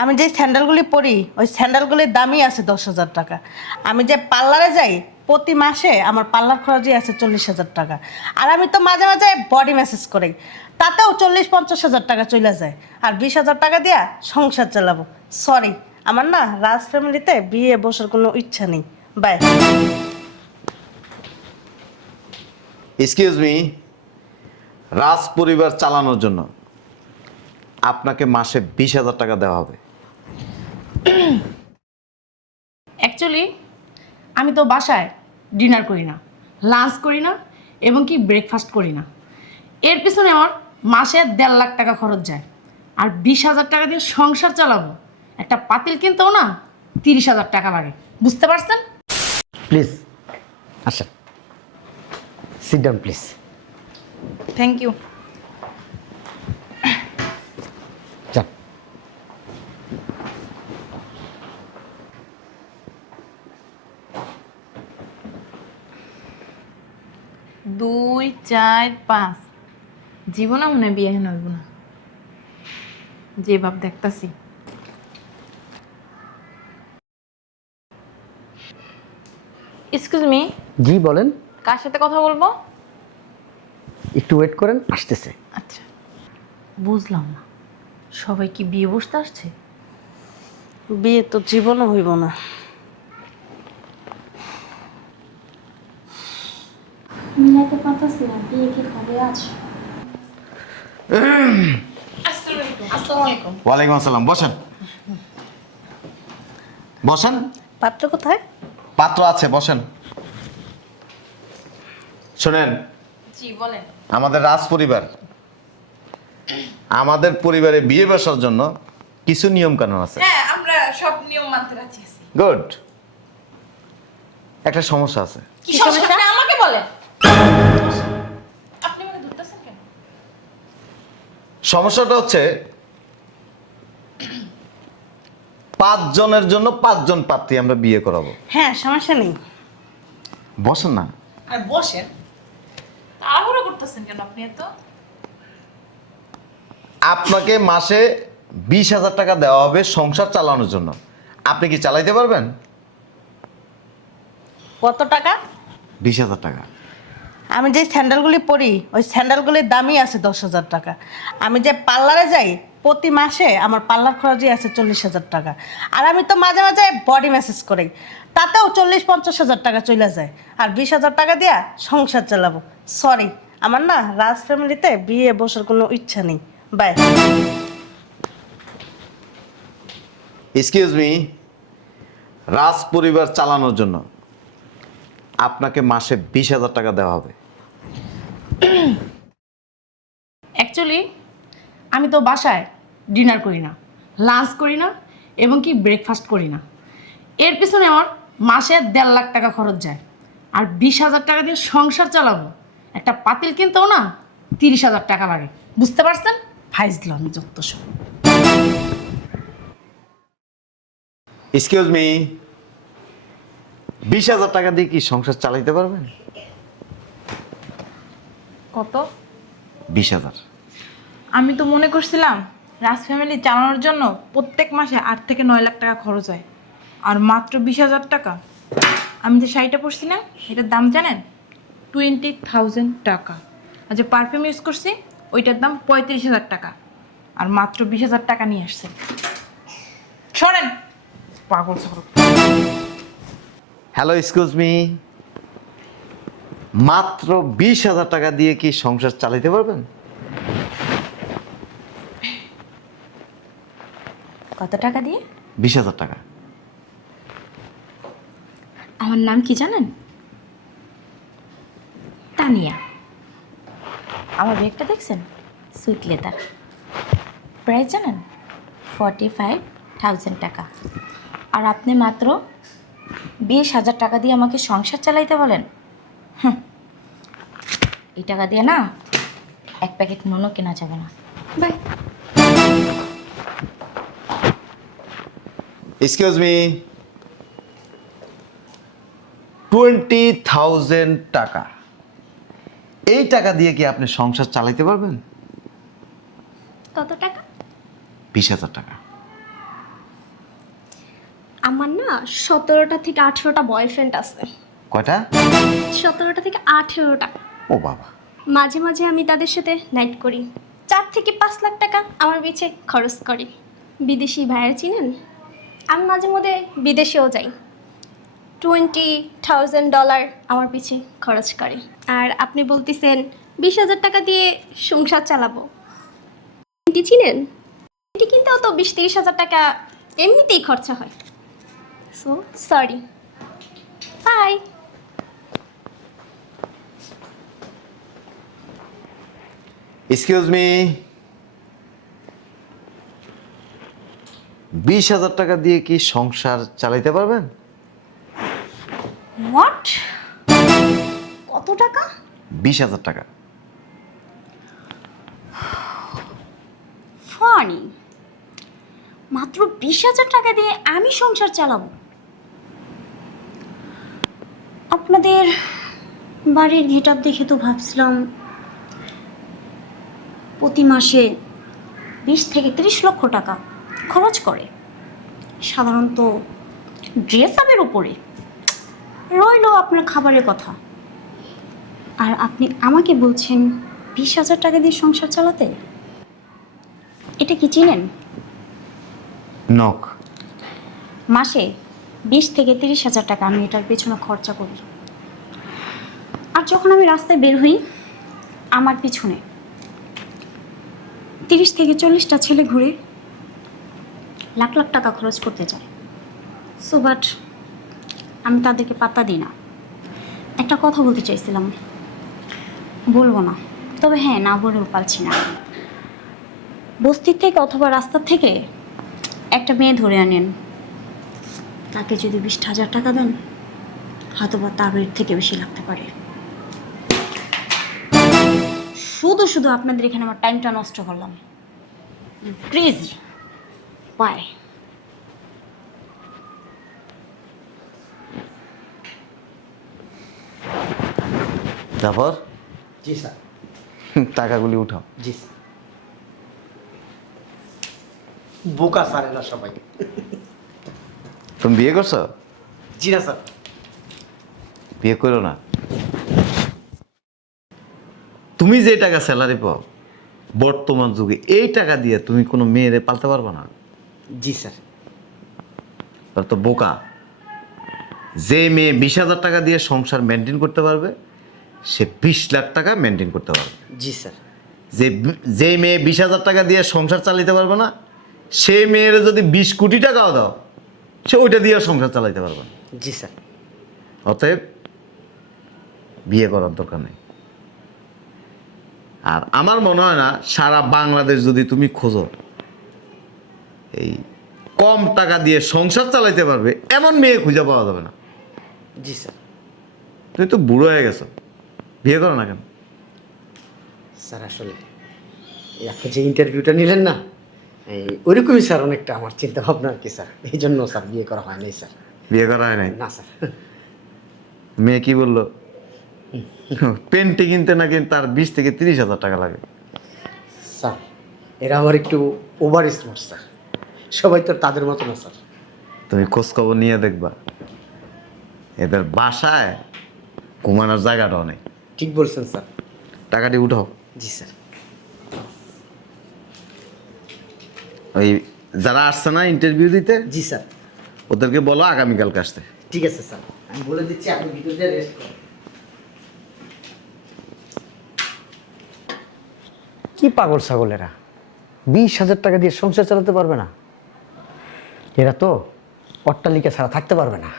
আমি যে স্যান্ডেলগুলি পরি ওই স্যান্ডেলগুলির দামই আছে 10,000 টাকা। আমি যে পার্লারে যাই প্রতি মাসে আমার পার্লার খরচই আছে 40,000 টাকা। আর আমি তো মাঝে মাঝে বডি ম্যাসেজ করি, তাতেও 40-50,000 টাকা চলে যায়। আর 20,000 টাকা দিয়া সংসার চালাবো। সরি, আমার না রাজ ফ্যামিলিতে বিয়ে বসার কোনো ইচ্ছা নেই। বাই। এক্সকিউজ মি, রাজ পরিবার চালানোর জন্য আপনাকে মাসে 20,000 টাকা দেওয়া হবে। অ্যাকচুয়ালি আমি তো বাসায় ডিনার করি না, লাঞ্চ করি না এবং কি ব্রেকফাস্ট করি না। এর পিছনে আমার মাসে 1.5 লাখ টাকা খরচ যায়। আর 20,000 টাকা দিয়ে সংসার চালাবো, একটা পাতিল কিনতেও না 30,000 টাকা লাগে। বুঝতে পারছেন? প্লিজ আসেন, sit down please. Thank you. যান। দুই, চার, 5 জীবনে মনে হয় বিয়ে হইব না, যে ভাব দেখতাছি। এক্সকিউজ মি, জি বলেন। কার সাথে কথা বলবো? একটু ওয়েট করেন, আসতেছে। আচ্ছা, বুঝলাম না, সবাই কি বিয়ে বসতে আসছে? বিয়ে তো জীবনও হইব না। মিলাইতে পারতেছি না, বিয়ে কি হবে আজ? আসসালামু আলাইকুম। ওয়ালাইকুম আসসালাম, বসেন বসেন। পাত্র কোথায়? পাত্র আছে, বসেন। শোনেন, জি বলেন। আমাদের রাজ পরিবার, আমাদের পরিবারে বিয়ে বসার জন্য কিছু নিয়ম কানুন আছে। হ্যাঁ, আমরা সব নিয়ম মানতে রাজি আছি। গুড। একটা সমস্যা আছে। কি সমস্যা আপনি আমাকে বলেন। আপনি আমাকে ধরতেছেন কেন? সমস্যাটা হচ্ছে 5 জনের জন্য 5 জন পাত্রী আমরা বিয়ে করাবো। হ্যাঁ, সমস্যা নেই। বসেন না। আর বসেন। তাড়াহুড়ো করতেছেন কেন আপনি এত? আপনাকে মাসে 20,000 টাকা দেওয়া হবে সংসার চালানোর জন্য। আপনি কি চালাইতে পারবেন? কত টাকা? 20,000 টাকা। আমি যে স্যান্ডেলগুলি পরি ওই স্যান্ডেলগুলির দামই আছে 10,000 টাকা। আমি যে পার্লারে যাই প্রতি মাসে আমার পার্লার খরচই আছে 40,000 টাকা। আর আমি তো মাঝে মাঝে বডি ম্যাসেজ করি, তাতেও 40-50,000 টাকা চলে যায়। আর 20,000 টাকা দিয়া সংসার চালাবো। সরি, আমার না রাজ ফ্যামিলিতে বিয়ে বসার কোনো ইচ্ছা নেই। বাই। এক্সকিউজ মি, রাজ পরিবার চালানোর জন্য আপনাকে মাসে 20,000 টাকা দেওয়া হবে। অ্যাকচুয়ালি আমি তো বাসায় ডিনার করি না, লাঞ্চ করি না এবং কি ব্রেকফাস্ট করি না। এর পিছনে আমার মাসে 1.5 লাখ টাকা খরচ যায়। আর 20,000 টাকা দিয়ে সংসার চালাবো, একটা পাতিল কিনতেও না 30,000 টাকা লাগে। বুঝতে পারছেন? ফাইজলাম আমি যত সব। এক্সকিউজ মি, 20,000 টাকা দিয়ে কি সংসার চালাইতে পারবেন? কত? 20,000। আমি তো মনে করছিলাম রাজ ফ্যামিলি চালানোর জন্য প্রত্যেক মাসে 8 থেকে 9 লাখ টাকা খরচ হয়, আর মাত্র 20,000 টাকা। আমি যে শাড়িটা পরছি না, এটার দাম জানেন? 20,000 টাকা। আর যে পারফিউম ইউজ করছি ওইটার দাম 35,000 টাকা, আর মাত্র 20,000 টাকা নিয়ে আসছে। শোনেন, পাগল ছাগল। হ্যালো, এক্সকিউজ মি, মাত্র 20,000 টাকা দিয়ে কি সংসার চালাইতে পারবেন? কত টাকা দিয়ে? 20,000 টাকা। আমার নাম কি জানেন? তানিয়া। আমার ব্যাগটা দেখছেন? Sweet leather. প্রাইস জানেন? 45,000 টাকা। আর আপনি মাত্র 20,000 টাকা দিয়ে আমাকে সংসার চালাইতে বলেন? এই টাকা দিয়ে না এক প্যাকেট নুনও কেনা যাবে না। বাই। এক্সকিউজ মি, 20,000 টাকা। এই টাকা দিয়ে কি আপনি সংসার চালাইতে পারবেন? কত টাকা? 20,000 টাকা। আমার না 17টা থেকে 18টা বয়ফ্রেন্ড আছে। কয়টা? 17টা থেকে 18টা। ও বাবা। মাঝে মাঝে আমি তাদের সাথে নাইট করি, 4 থেকে 5 লাখ টাকা আমার পিছে খরচ করি। বিদেশি ভাইয়ার চিনেন? আমি মাঝে মধ্যে বিদেশেও যাই, $20,000 আমার পিছে খরচ করে। আর আপনি বলতেছেন 20,000 টাকা দিয়ে সংসার চালাবো। এটি চিনেন? এটি কিনতেও তো 20-30 হাজার টাকা এমনিতেই খরচা হয়। So sorry, bye. Excuse me, 20,000 টাকা দিয়ে কি সংসার চালাইতে পারবেন? হোয়াট? কত টাকা? 20,000 টাকা। ফানি, মাত্র 20,000 টাকা দিয়ে আমি সংসার চালাবো? আপনাদের বাড়ির গেটআপ দেখে তো ভাবছিলাম প্রতি মাসে 20 থেকে 30 লক্ষ টাকা খরচ করে, সাধারণত ড্রেস আপের উপরে। রইল আপনার খাবারের কথা, আর আপনি আমাকে বলছেন 20,000 টাকা দিয়ে সংসার চালাতে? এটা কি চিনেন? নক। মাসে 20 থেকে 30,000 টাকা আমি এটার পেছনে খরচা করি। আর যখন আমি রাস্তায় বের হই, আমার পিছনে 30 থেকে 40টা ছেলে ঘুরে লাখ লাখ টাকা খরচ করতে চায়। সো বাট আমি তাদেরকে পাত্তা দিই না। একটা কথা বলতে চাইছিলাম, বলবো না, তবে হ্যাঁ, না বলেও পারছি না। বস্তির থেকে অথবা রাস্তার থেকে একটা মেয়ে ধরে আনেন, তাকে যদি 20,000 টাকা দেন, হয়তো বা তার এর থেকে বেশি লাগতে পারে। শুধু শুধু আপনাদের এখানে আমার টাইমটা নষ্ট করলাম। Please bye. জাফর, জি স্যার। টাকাগুলি উঠাও। জি স্যার। বোকা স্যার এরা সবাই। তুমি বিয়ে করছো? জি না স্যার। বিয়ে করো না। তুমি যে টাকা স্যালারি পাও বর্তমান যুগে, এই টাকা দিয়ে তুমি কোনো মেয়েরে পালতে পারবে না। জি স্যার। তাহলে তো বোকা। যে মেয়ে 20,000 টাকা দিয়ে সংসার মেনটেন করতে পারবে, সে 20 লাখ টাকা মেনটেন করতে পারবে। জি স্যার। যে মেয়ে 20,000 টাকা দিয়ে সংসার চালাতে পারবে না, সেই মেয়ের যদি 20 কোটি টাকাও দাও, সে ওইটা দিয়ে সংসার চালাতে পারবে না। জি স্যার। অতএব বিয়ে করার দরকার নেই। আর আমার মনে হয় না সারা বাংলাদেশ যদি তুমি খোঁজো, এই কম টাকা দিয়ে সংসার চালাইতে পারবে এমন মেয়ে খুঁজে পাওয়া যাবে না। জি স্যার। তুমি তো বুড়ো হয়ে গেছো, বিয়ে করো না কেন? স্যার আসলে এই আপনি যে ইন্টারভিউটা নিলেন না, এই ওইরকমই স্যার অনেকটা আমার চিন্তা ভাবনা আর কি স্যার। এই জন্য স্যার বিয়ে করা হয় নাই স্যার। বিয়ে করা হয় নাই? না স্যার। মেয়ে কি বললো? পেন্টি কিনতে নাকি তার 20 থেকে 30,000 টাকা লাগে। স্যার এরা আবার একটু ওভার স্মার্ট স্যার, সবাই তো তাদের মতো না স্যার। তুমি খোঁজ খবর নিয়ে দেখবা, এদের বাসায় ঘুমানোর জায়গাটাও নেই। ঠিক বলছেন স্যার। টাকাটি উঠাও। জি স্যার। ওই যারা আসছে না ইন্টারভিউ দিতে, জি স্যার। ওদেরকে বলো আগামীকালকে আসতে। ঠিক আছে স্যার, আমি বলে দিচ্ছি, আপনি ভিতর দিয়ে রেস্ট করুন। কি পাগল ছাগল এরা, 20,000 টাকা দিয়ে সংসার চালাতে পারবে না? এরা তো অট্টালিকা ছাড়া থাকতে পারবে না।